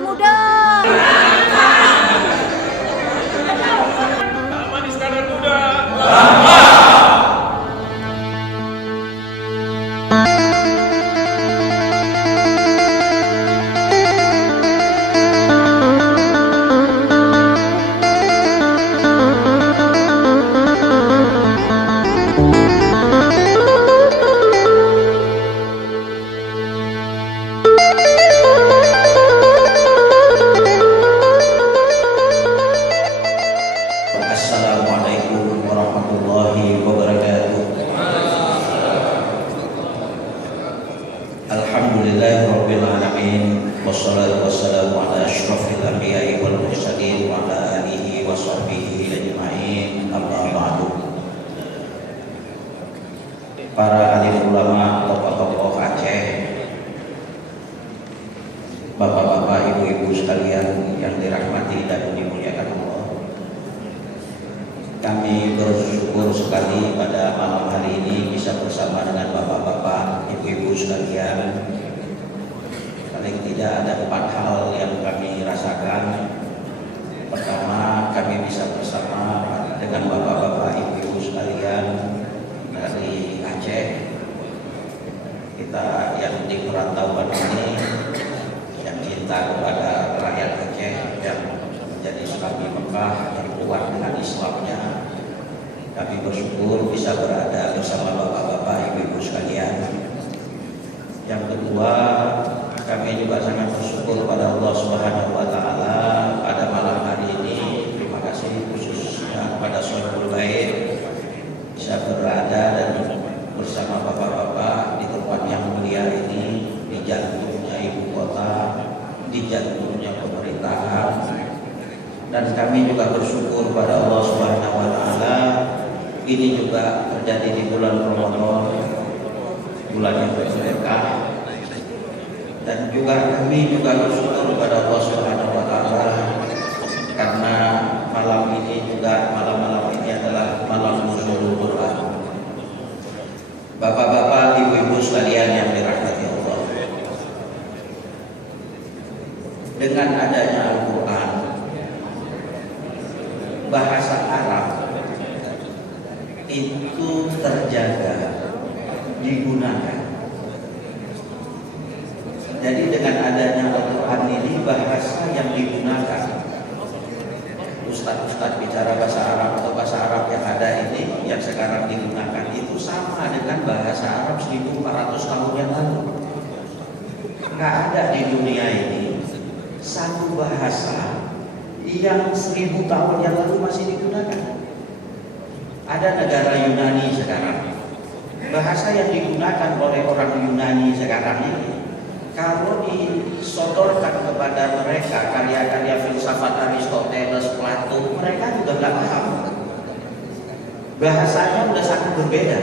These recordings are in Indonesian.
Iskandar Muda. Taman Iskandar Muda. Assalamualaikum warahmatullahi wabarakatuh. Alhamdulillahirabbil alamin wassalatu wassalamu ala asyrafil anbiya'i wal mursalin wa ala alihi wa sahbihi ajma'in. Amma ba'du. Para alim ulama, tokoh-tokoh Aceh, bapak-bapak, ibu-ibu sekalian yang dirahmati dan dimuliakan Allah. Kami bersyukur sekali pada malam hari ini bisa bersama dengan bapak-bapak, ibu-ibu sekalian. Paling tidak ada 4 hal yang kami rasakan. Pertama, kami bisa bersama dengan bapak-bapak, ibu-ibu sekalian dari Aceh. Kita yang di perantauan ini, yang cinta kepada rakyat Aceh, yang menjadi Islami Mekah, yang kuat dengan Islamnya. Kami bersyukur bisa berada bersama bapak-bapak, ibu-ibu sekalian. Yang kedua, kami juga sangat bersyukur pada Allah Subhanahu wa taala pada malam hari ini. Terima kasih khususnya pada Shoful Bait bisa berada dan bersama bapak-bapak di tempat yang mulia ini, di jantungnya ibu kota, di jantungnya pemerintahan. Dan kami juga bersyukur pada Allah Subhanahu wa taala ini juga terjadi di bulan Ramadan, bulan yang berberkah. Dan juga kami juga bersyukur kepada Allah Subhanahu wa taala karena malam ini juga malam-malam ini adalah malam nuzulul Quran. Bapak-bapak, ibu-ibu sekalian yang dirahmati Allah, dengan adanya Al-Quran, bahasa Arab itu terjaga, digunakan. Jadi dengan adanya Al-Quran ini bahasa yang digunakan. Ustadz bicara bahasa Arab atau bahasa Arab yang ada ini yang sekarang digunakan itu sama dengan bahasa Arab 1400 tahun yang lalu. Nggak ada di dunia ini satu bahasa yang 1000 tahun yang lalu masih digunakan. Ada negara Yunani sekarang, bahasa yang digunakan oleh orang Yunani sekarang ini, kalau disodorkan kepada mereka karya-karya filsafat Aristoteles, Plato, mereka juga nggak paham. Bahasanya udah sangat berbeda.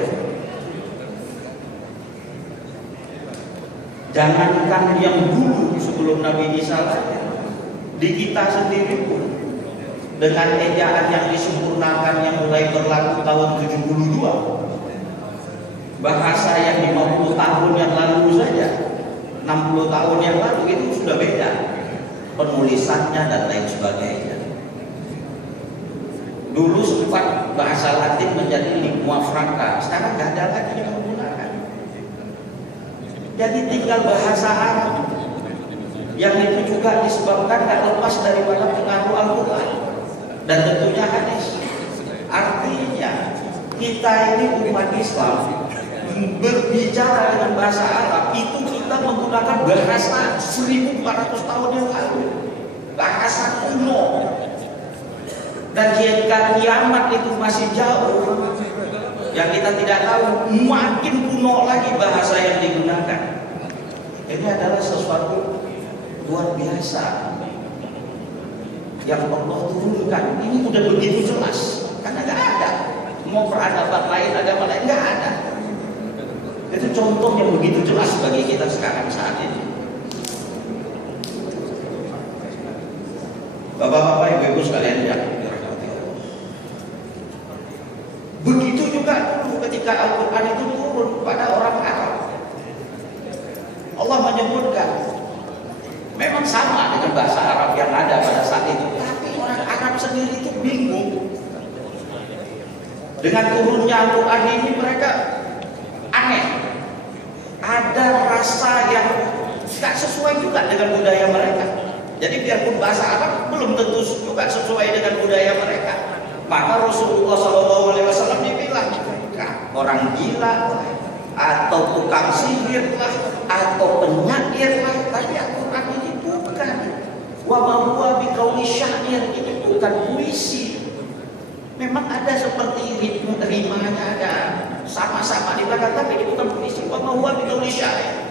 Jangankan yang dulu sebelum Nabi Isa lahir, di kita sendiri pun dengan ejaan yang disempurnakan yang mulai berlaku tahun 72, bahasa yang 50 tahun yang lalu saja, 60 tahun yang lalu itu sudah beda penulisannya dan lain sebagainya. Dulu sempat bahasa Latin menjadi lingua franca, sekarang nggak ada lagi yang menggunakan. Jadi tinggal bahasa Arab, yang itu juga disebabkan nggak lepas daripada pengaruh Al-Quran dan tentunya hadis. Artinya kita ini umat Islam berbicara dengan bahasa Arab itu kita menggunakan bahasa 1400 tahun yang lalu, bahasa kuno. Dan jika kiamat itu masih jauh, yang kita tidak tahu, makin kuno lagi bahasa yang digunakan. Ini adalah sesuatu luar biasa yang Allah turunkan. Ini udah begitu jelas, karena nggak ada mau peradaban lain, agama lain nggak ada. Itu contoh yang begitu jelas bagi kita sekarang saat ini. Bapak-bapak, ibu-ibu sekalian yang dirahmati Allah, begitu juga dulu ketika Al-Quran itu turun pada orang Arab, Allah menyebutkan memang sama dengan bahasa Arab yang ada pada saat itu. Tapi orang Arab sendiri itu bingung. Dengan turunnya Al-Quran ini mereka aneh. Ada rasa yang tidak sesuai juga dengan budaya mereka. Jadi biarpun bahasa Arab belum tentu juga sesuai dengan budaya mereka. Maka Rasulullah SAW dibilang orang gila atau tukang sihir lah, atau penyair lah. Tapi Al-Quran ini bukan. Wa ma huwa biqauli syair, ini bukan puisi. Memang ada seperti rimanya, ada sama-sama di belakang, tapi ini bukan puisi. Wa ma huwa biqauli syair.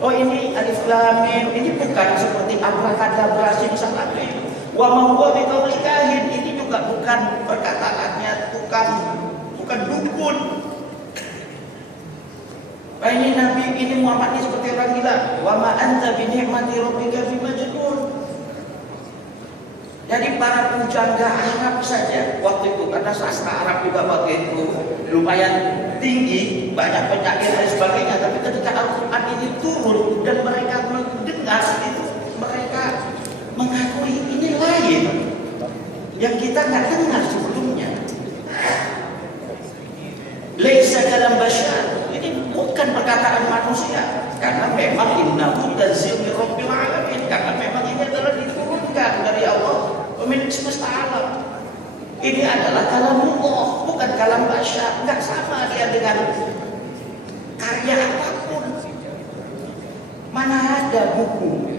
Oh ini alif lam mim, ini bukan seperti abrakadabra simsalabim. Wa ma huwa biqauli kahin, ini juga bukan perkataannya bukan dukun. Ini Nabi, ini Muhammad ini seperti orang gila. Wa ma anta bi ni'mati rabbika bimajnun. Jadi para pujangga Arab saja waktu itu, karena sastra Arab juga waktu itu lumayan tinggi, banyak penyair dan sebagainya. Tapi ketika Al-Quran ini turun dan mereka mendengar itu, mereka mengakui ini lain yang kita nggak dengar sebelumnya. Laisa kalam bashar, ini bukan perkataan manusia, karena memang innahu tanzil min rabbil alamin, karena memang ini adalah diturunkan dari Allah, pemilik semesta alam. Ini adalah kalamullah, bukan kalam bashar. Enggak sama dia dengan karya apapun. Mana ada buku,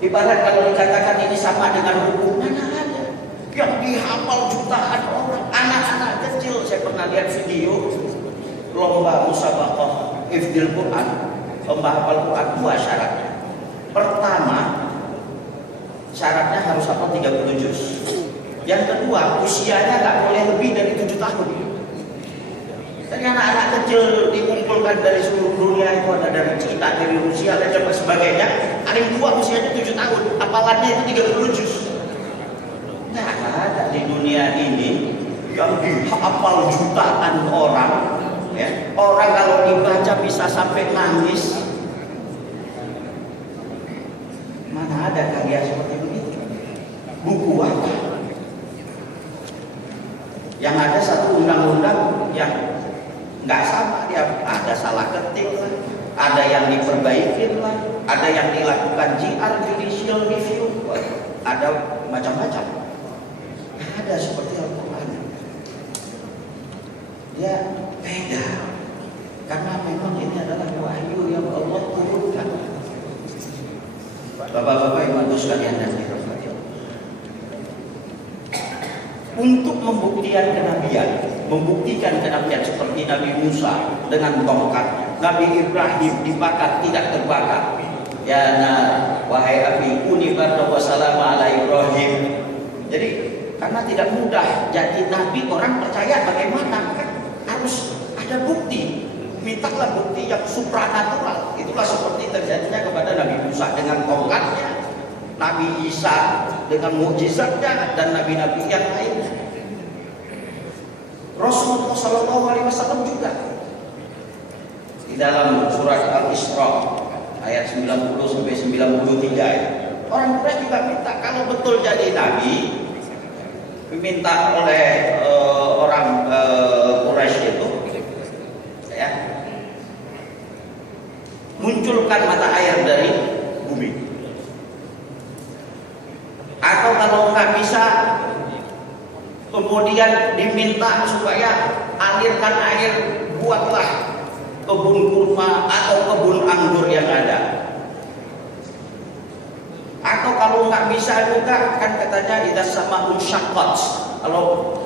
ibarat kalau dikatakan ini sama dengan buku, mana ada yang dihafal jutaan orang, anak-anak kecil. Saya pernah lihat video lomba musabaqah hifdzil Quran, lomba hafal Quran. 2 syaratnya. Pertama, syaratnya harus hafal 30 juz. Yang kedua, usianya nggak boleh lebih dari 7 tahun. Jadi anak-anak kecil dikumpulkan dari seluruh dunia, itu ada dari Cina, dari Rusia, dan sebagainya. Ada yang tua usianya 7 tahun, hafalannya itu 30 juz. Nah, ada di dunia ini yang dihafal jutaan orang, ya. Orang kalau dibaca bisa sampai nangis. Mana ada karya seperti begitu? Buku apa? Yang ada satu undang-undang yang nggak sama, dia ada salah ketik lah, ada yang diperbaikin lah, ada yang dilakukan JR, judicial review, ada macam-macam. Ada seperti Al-Quran. Dia beda, karena memang ini adalah wahyu yang Allah turunkan. Bapak-bapak yang bagus sekalian dan dirahmati Allah. Untuk membuktikan kenabian seperti Nabi Musa dengan tongkat, Nabi Ibrahim dibakar tidak terbakar. Ya nah, wahai api kuni barda wa salama ala Ibrahim. Jadi karena tidak mudah jadi nabi, orang percaya bagaimana, kan harus ada bukti. Mintalah bukti yang supranatural. Itulah seperti terjadinya kepada Nabi Musa dengan tongkatnya, Nabi Isa dengan mukjizatnya, dan nabi-nabi yang lainnya. Rasulullah SAW juga di dalam surat Al-Isra ayat 90 sampai 93, orang Quraisy juga minta kalau betul jadi nabi, diminta oleh orang Quraisy itu, ya, munculkan mata air dari bumi. Atau kalau nggak bisa, kemudian diminta supaya alirkan air, buatlah kebun kurma atau kebun anggur yang ada. Atau kalau nggak bisa juga, kan katanya idas sama unsyaqqat, kalau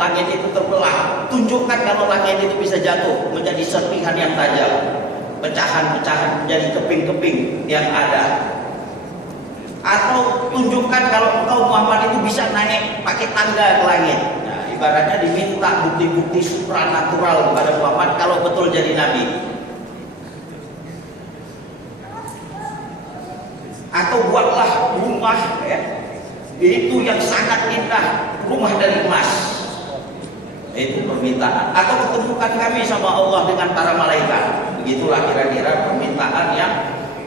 langit itu terbelah, tunjukkan kalau langit itu bisa jatuh menjadi serpihan yang tajam, pecahan-pecahan menjadi keping-keping yang ada. Atau tunjukkan kalau engkau Muhammad itu bisa naik pakai tangga ke langit. Nah, ibaratnya diminta bukti-bukti supranatural kepada Muhammad kalau betul jadi nabi. Atau buatlah rumah, ya, itu yang sangat indah, rumah dari emas. Itu permintaan. Atau ketemukan kami sama Allah dengan para malaikat. Begitulah kira-kira permintaan yang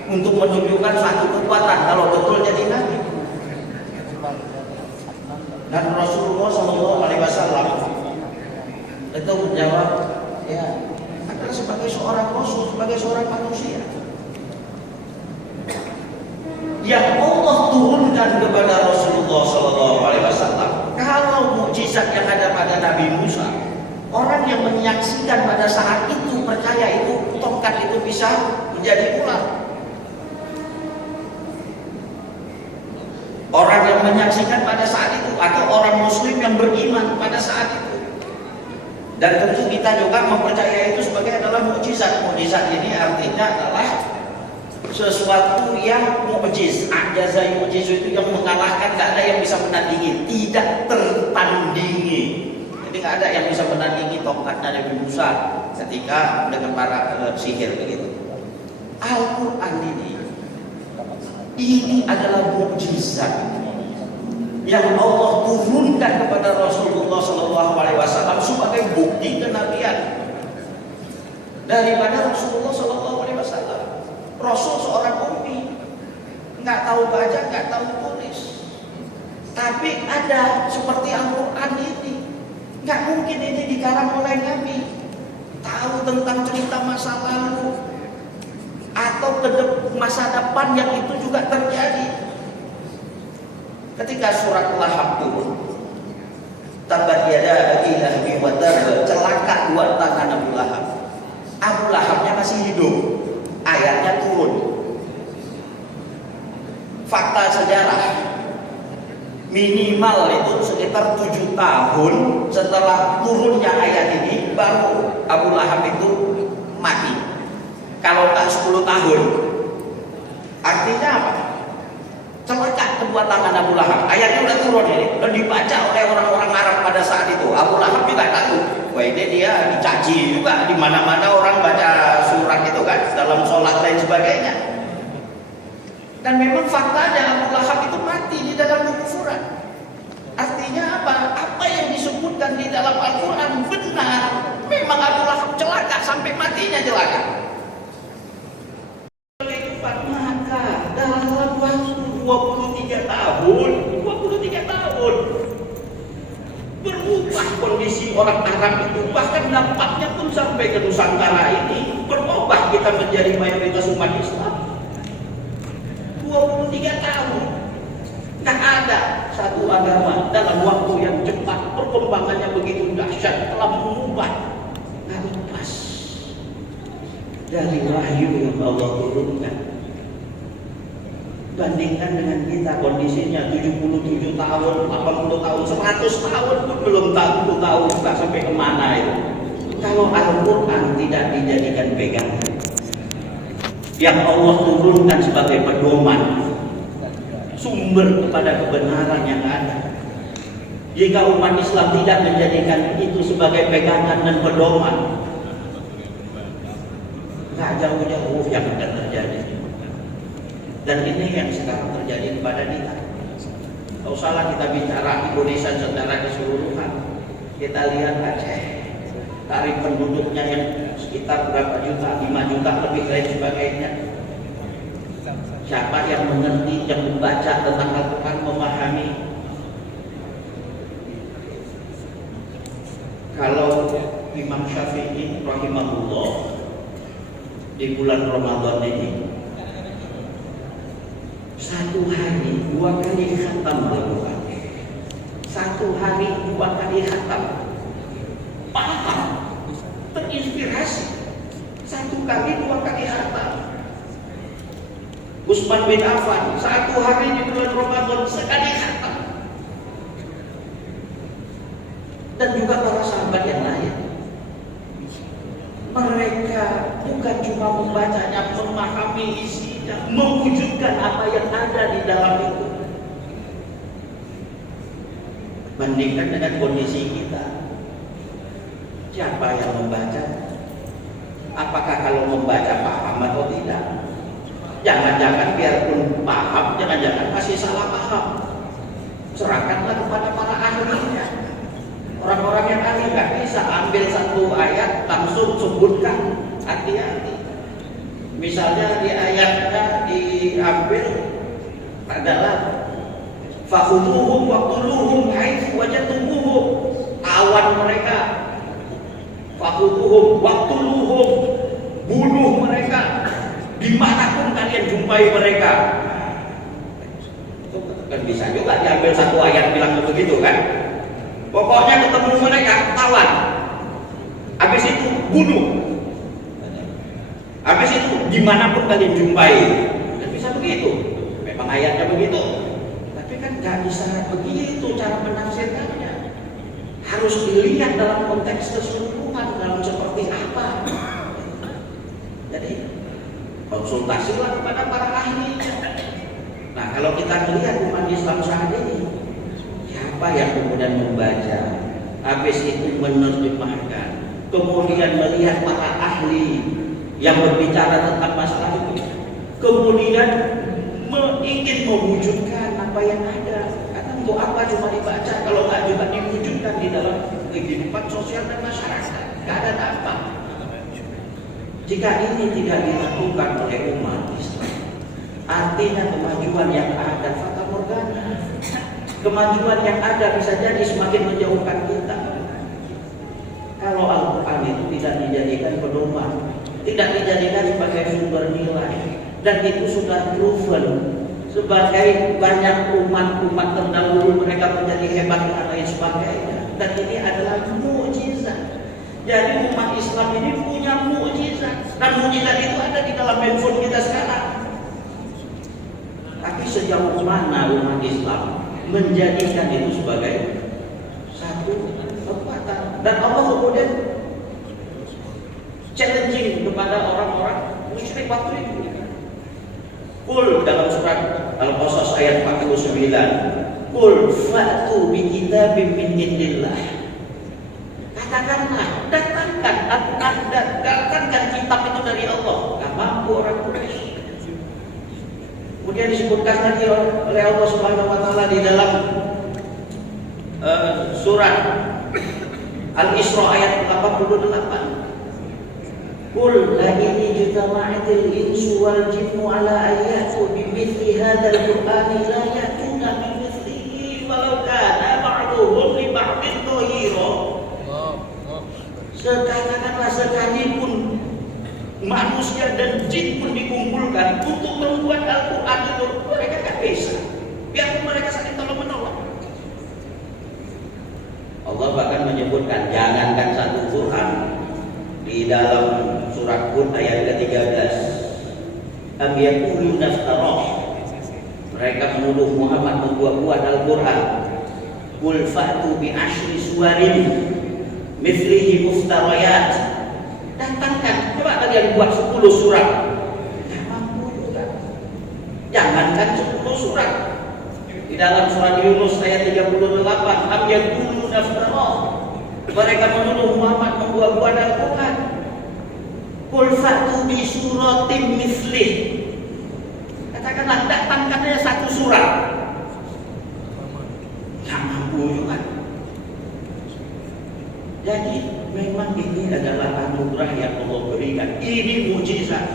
untuk menunjukkan satu kekuatan kalau betul jadi nabi. Dan Rasulullah SAW itu menjawab, ya, adalah sebagai seorang rasul, sebagai seorang manusia yang Allah turunkan kepada Rasulullah SAW. Kalau mukjizat yang ada pada Nabi Musa, orang yang menyaksikan pada saat itu percaya itu tongkat itu bisa menjadi ular. Orang yang menyaksikan pada saat itu, atau orang muslim yang beriman pada saat itu. Dan tentu kita juga mempercayai itu sebagai adalah mukjizat. Mukjizat ini artinya adalah sesuatu yang mukjiz. Ajazai mukjiz itu yang mengalahkan, tidak ada yang bisa menandingi, tidak tertandingi. Jadi tidak ada yang bisa menandingi tongkatnya Nabi Musa ketika dengan para sihir begitu. Al-Quran ini adalah mukjizat yang Allah turunkan kepada Rasulullah SAW sebagai bukti kenabian daripada Rasulullah SAW. Rasul seorang ummi, nggak tahu baca, nggak tahu tulis, tapi ada seperti Al-Quran ini. Nggak mungkin ini dikarang oleh Nabi. Tahu tentang cerita masa lalu atau masa depan yang itu juga terjadi. Ketika surat Lahab turun, tabat yada abi lahabin wa tab, celaka dua tangan Abu Lahab. Abu Lahabnya masih hidup, ayatnya turun. Fakta sejarah, minimal itu sekitar 7 tahun setelah turunnya ayat ini baru Abu Lahab itu mati. Kalau tak 10 tahun, artinya apa? Celaka kedua tangan Abu Lahab. Ayatnya udah turun ini, dan dibaca oleh orang-orang Arab pada saat itu. Abu Lahab juga tahu, wah ini dia dicaci juga di mana-mana orang baca surat itu kan, dalam sholat dan sebagainya. Dan memang faktanya Abu Lahab itu mati di dalam buku surat. Artinya apa? Apa yang disebutkan di dalam Al-Quran benar. Memang Abu Lahab celaka sampai matinya celaka. Maka dalam waktu 23 tahun berubah kondisi orang Arab itu, bahkan dampaknya pun sampai ke Nusantara ini berubah, kita menjadi mayoritas umat Islam. 23 tahun nggak ada satu agama dalam waktu yang cepat, perkembangannya begitu dahsyat, telah mengubah lepas dari wahyu yang Allah turunkan. Bandingkan dengan kita, kondisinya 77 tahun, 80 tahun, 100 tahun pun belum tahu kita sampai kemana itu. Kalau Al-Quran tidak dijadikan pegangan, yang Allah turunkan sebagai pedoman, sumber kepada kebenaran yang ada. Jika umat Islam tidak menjadikan itu sebagai pegangan dan pedoman, nggak jauh-jauh yang akan terjadi. Dan ini yang sekarang terjadi kepada kita. Kalau salah kita bicara Indonesia secara keseluruhan, kita lihat Aceh, tarif penduduknya yang sekitar berapa juta, 5 juta lebih lain sebagainya. Siapa yang mengerti, yang membaca tentang Al-Quran, memahami? Kalau Imam Syafi'i rahimahullah di bulan Ramadan ini, satu hari 2 kali khatam Al-Quran. Satu hari 2 kali khatam. Paham, terinspirasi. Satu kali 2 kali khatam. Utsman bin Affan satu hari di bulan Ramadan sekali khatam. Dan juga para sahabat yang lain. Mereka bukan cuma membacanya, memahami isinya, mewujudkan apa yang ada di dalam itu. Bandingkan dengan kondisi kita, siapa yang membaca? Apakah kalau membaca paham atau tidak? Jangan-jangan biarpun paham, jangan-jangan masih salah paham. Serahkanlah kepada para ahlinya. Orang-orang yang ahli nggak bisa ambil satu ayat langsung sebutkan, hati-hati. Misalnya di ayatnya kafir adalah fakhuduhum waqtuluhum haitsu wajadtumuhum. Lawan mereka, fakhuduhum waqtuluhum, bunuh mereka dimanapun kalian jumpai mereka. Kan bisa juga diambil satu ayat bilang begitu kan. Pokoknya ketemu mereka, tawan. Habis itu bunuh. Habis itu dimanapun kalian jumpai. Kan bisa begitu. Memang ayatnya begitu. Tapi kan nggak bisa begitu cara menafsirkannya. Harus dilihat dalam konteks keseluruhan, dalam seperti apa. Jadi konsultasilah kepada para ahli. Nah, kalau kita melihat umat Islam saat ini, siapa yang kemudian membaca, habis itu menerjemahkan, kemudian melihat para ahli yang berbicara tentang masalah itu, kemudian ingin mewujudkan apa yang ada. Karena untuk apa cuma dibaca kalau nggak juga diwujudkan di dalam kehidupan sosial dan masyarakat? Nggak ada dampak. Jika ini tidak dilakukan oleh umat Islam, artinya kemajuan yang ada fata morgana. Kemajuan yang ada bisa jadi semakin menjauhkan kita. Kalau Al-Quran itu tidak dijadikan pedoman, tidak dijadikan sebagai sumber nilai, dan itu sudah proven sebagai banyak umat-umat terdahulu mereka menjadi hebat dan lain sebagainya. Dan ini adalah mukjizat. Jadi umat Islam ini punya mukjizat, dan mukjizat itu ada di dalam handphone kita sekarang. Tapi sejauh mana umat Islam menjadikan itu sebagai satu kekuatan? Dan Allah kemudian challenging kepada orang-orang musyrik waktu itu. Qul dalam surat Al-Qasas ayat 49, Qul fa'tu bi kitabim min indillah. Katakanlah, datangkan kitab itu dari Allah. Gak mampu orang Quraisy. Kemudian disebutkan lagi oleh Allah Subhanahu wa taala di dalam surat Al-Isra ayat 88. Qul la in jitama'atil insu wal jinnu ala ayatu bimithli hadzal qur'ani la yatuna bimithlihi walau kana ba'duhum li ba'din dhahira. Sekatakanlah sekalipun manusia dan jin pun dikumpulkan untuk membuat Al-Quran itu, mereka tak bisa. Biarpun mereka saling tolong menolong. Allah bahkan menyebutkan jangankan satu Quran di dalam surat Hud ayat ke-13. Am yaquluna iftarah. Mereka menuduh Muhammad membuat-buat Al-Quran. Qul fa'tu bi asyri suwarin mithlihi muftarayat. Datangkan, coba kalian buat 10 surat. Tidak mampu juga. Jangankan 10 surat. Di dalam surat Yunus ayat 38, am yaquluna iftarah. Mereka menuduh Muhammad membuat-buat Al-Quran. Qul fa'tu bi suratin mithlih. Katakanlah, datangkannya satu surat. Tidak mampu juga. Jadi memang ini adalah anugerah yang Allah berikan. Ini mukjizat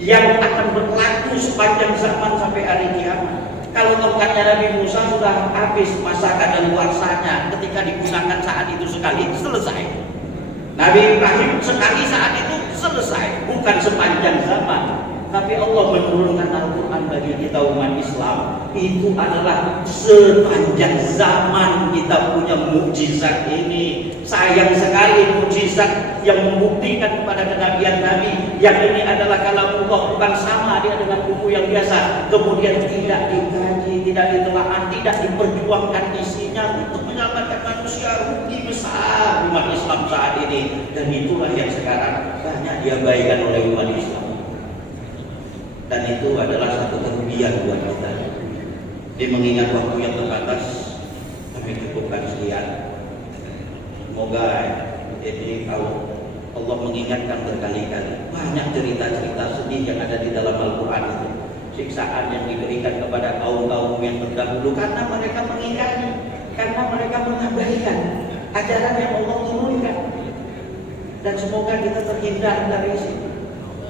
yang akan berlaku sepanjang zaman sampai hari kiamat. Kalau tongkatnya Nabi Musa sudah habis masa kadaluarsanya ketika digunakan saat itu sekali, selesai. Nabi Ibrahim sekali saat itu selesai, bukan sepanjang zaman. Tapi Allah menurunkan Al-Quran bagi kita umat Islam, itu adalah sepanjang zaman kita punya mukjizat ini. Sayang sekali mukjizat yang membuktikan kepada kenabian Nabi yang ini adalah kalamullah, bukan sama, dia adalah buku yang biasa, kemudian tidak dikaji, tidak ditelaah, tidak diperjuangkan isinya untuk menyelamatkan manusia. Rugi besar umat Islam saat ini, dan itulah yang sekarang banyak diabaikan oleh umat Islam. Dan itu adalah satu kerugian buat kita. Di mengingat waktu yang terbatas, kami cukupkan sekian. Semoga ini tahu Allah mengingatkan berkali-kali banyak cerita-cerita sedih yang ada di dalam Al-Quran itu. Siksaan yang diberikan kepada kaum-kaum yang terdahulu karena mereka mengingkari, karena mereka mengabaikan ajaran yang Allah turunkan. Dan semoga kita terhindar dari sini.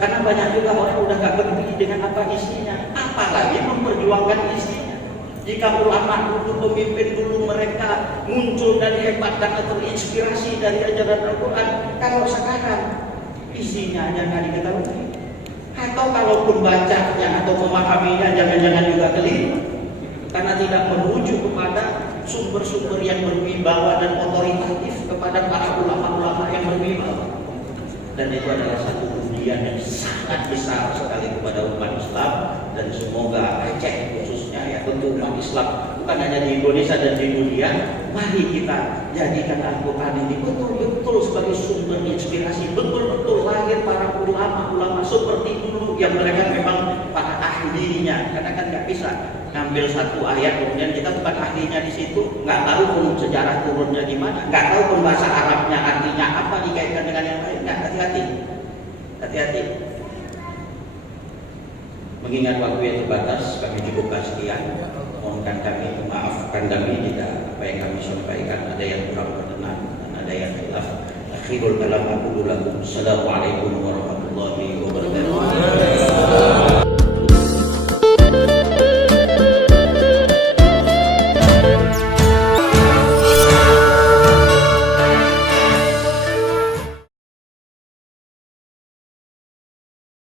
Karena banyak juga orang udah gak peduli dengan apa isinya. Apa lagi memperjuangkan isinya. Jika ulama dulu, pemimpin dulu mereka muncul dan hebat dan terinspirasi dari ajaran Al-Quran, kalau sekarang isinya aja nggak diketahui, atau kalaupun bacanya atau memahaminya jangan-jangan juga keliru, karena tidak merujuk kepada sumber-sumber yang berwibawa dan otoritatif kepada para ulama-ulama yang berwibawa. Dan itu adalah satu ujian yang sangat besar sekali kepada umat Islam, dan semoga Aceh khususnya, ya tentu umat Islam bukan hanya di Indonesia dan di dunia, mari kita jadikan Al-Quran ini betul-betul sebagai sumber inspirasi, betul-betul lahir para ulama-ulama seperti dulu yang mereka memang para ahlinya. Karena kan nggak bisa ngambil satu ayat kemudian kita bukan ahlinya di situ, nggak tahu pun sejarah turunnya di mana, nggak tahu pun bahasa Arabnya artinya apa dikaitkan dengan yang lain. Nggak, hati-hati. Mengingat waktu yang terbatas, kami cukupkan sekian. Mohonkan kami, maafkan kami jika apa yang kami sampaikan ada yang kurang berkenan dan ada yang khilaf. Akhirul kalam aku lakum. Assalamualaikum warahmatullahi wabarakatuh.